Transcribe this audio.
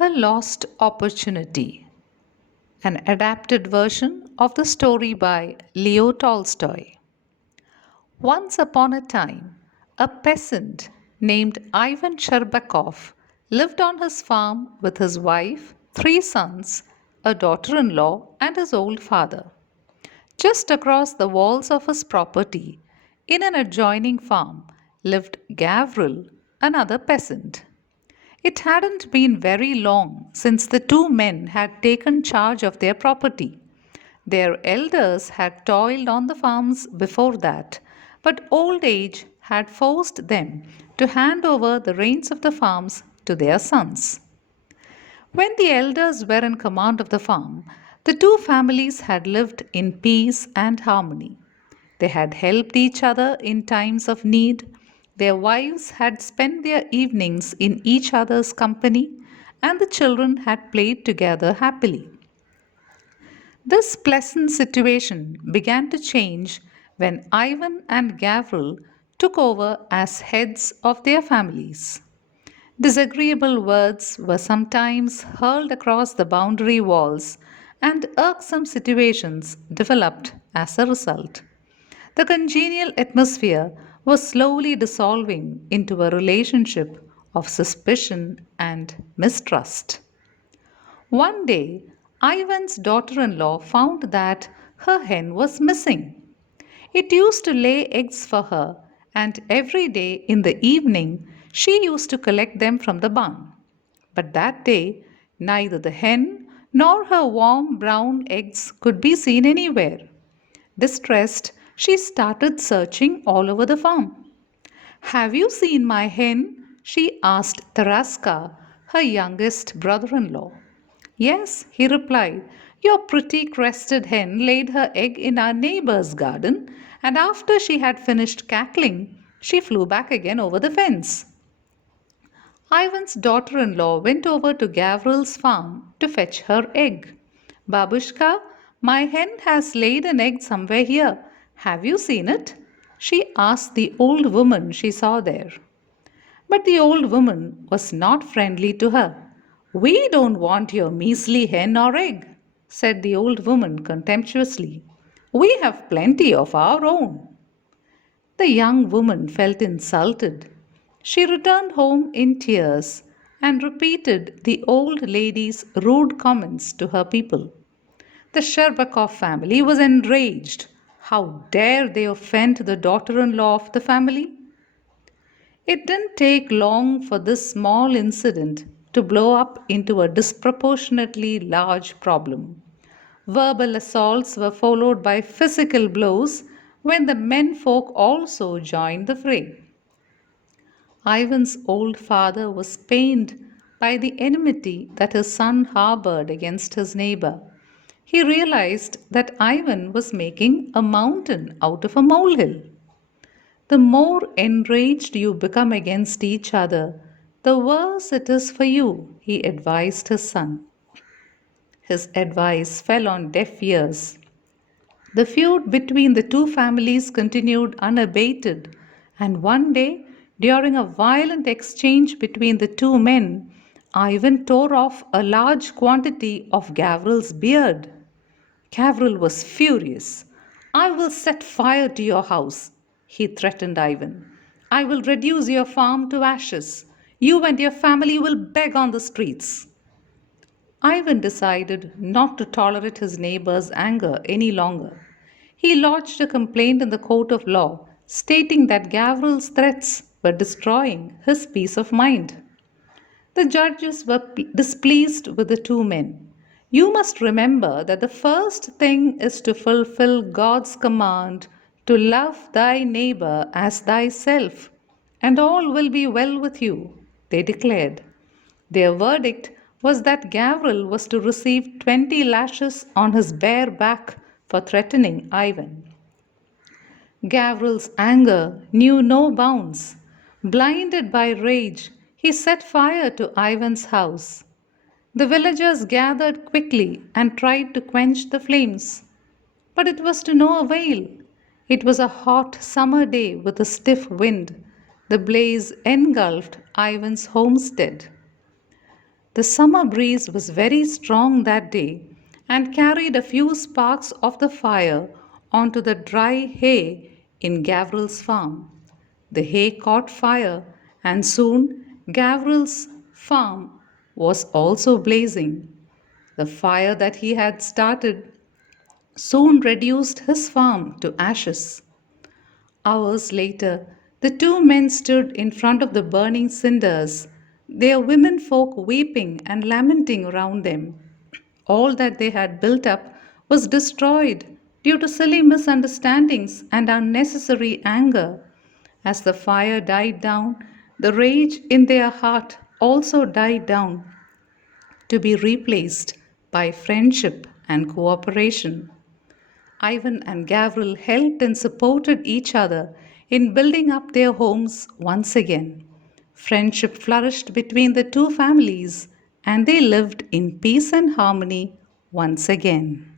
A Lost Opportunity, an adapted version of the story by Leo Tolstoy. Once upon a time, a peasant named Ivan Sherbakov lived on his farm with his wife, three sons, a daughter in law, and his old father. Just across the walls of his property, in an adjoining farm, lived Gavril, another peasant. It hadn't been very long since the two men had taken charge of their property. Their elders had toiled on the farms before that, but old age had forced them to hand over the reins of the farms to their sons. When the elders were in command of the farm, the two families had lived in peace and harmony. They had helped each other in times of need. Their wives had spent their evenings in each other's company, and the children had played together happily. This pleasant situation began to change when Ivan and Gavril took over as heads of their families. Disagreeable words were sometimes hurled across the boundary walls, and irksome situations developed as a result. The congenial atmosphere was slowly dissolving into a relationship of suspicion and mistrust. One day, Ivan's daughter in law found that her hen was missing. It used to lay eggs for her, and every day in the evening she used to collect them from the barn. But that day, neither the hen nor her warm brown eggs could be seen anywhere. Distressed, she started searching all over the farm. Have you seen my hen? She asked Taraska, her youngest brother in law. Yes, he replied. Your pretty crested hen laid her egg in our neighbor's garden, and after she had finished cackling, she flew back again over the fence. Ivan's daughter in law went over to Gavril's farm to fetch her egg. Babushka, my hen has laid an egg somewhere here. Have you seen it? She asked the old woman she saw there. But the old woman was not friendly to her. We don't want your measly hen or egg, said the old woman contemptuously. We have plenty of our own. The young woman felt insulted. She returned home in tears and repeated the old lady's rude comments to her people. The Sherbakov family was enraged. How dare they offend the daughter in law of the family? It didn't take long for this small incident to blow up into a disproportionately large problem. Verbal assaults were followed by physical blows when the menfolk also joined the fray. Ivan's old father was pained by the enmity that his son harbored against his neighbor. He realized that Ivan was making a mountain out of a molehill. The more enraged you become against each other, the worse it is for you, he advised his son. His advice fell on deaf ears. The feud between the two families continued unabated, and one day, during a violent exchange between the two men, Ivan tore off a large quantity of Gavril's beard. Gavril was furious. I will set fire to your house, he threatened Ivan. I will reduce your farm to ashes. You and your family will beg on the streets. Ivan decided not to tolerate his neighbor's anger any longer. He lodged a complaint in the court of law, stating that Gavril's threats were destroying his peace of mind. The judges were displeased with the two men. You must remember that the first thing is to fulfill God's command to love thy neighbor as thyself, and all will be well with you, they declared. Their verdict was that Gavril was to receive 20 lashes on his bare back for threatening Ivan. Gavril's anger knew no bounds. Blinded by rage, he set fire to Ivan's house. The villagers gathered quickly and tried to quench the flames. But it was to no avail. It was a hot summer day with a stiff wind. The blaze engulfed Ivan's homestead. The summer breeze was very strong that day and carried a few sparks of the fire onto the dry hay in Gavril's farm. The hay caught fire, and soon Gavril's farm was also blazing. The fire that he had started soon reduced his farm to ashes. Hours later, the two men stood in front of the burning cinders, their womenfolk weeping and lamenting around them. All that they had built up was destroyed due to silly misunderstandings and unnecessary anger. As the fire died down, the rage in their heart also died down to be replaced by friendship and cooperation. Ivan and Gavril helped and supported each other in building up their homes once again. Friendship flourished between the two families and they lived in peace and harmony once again.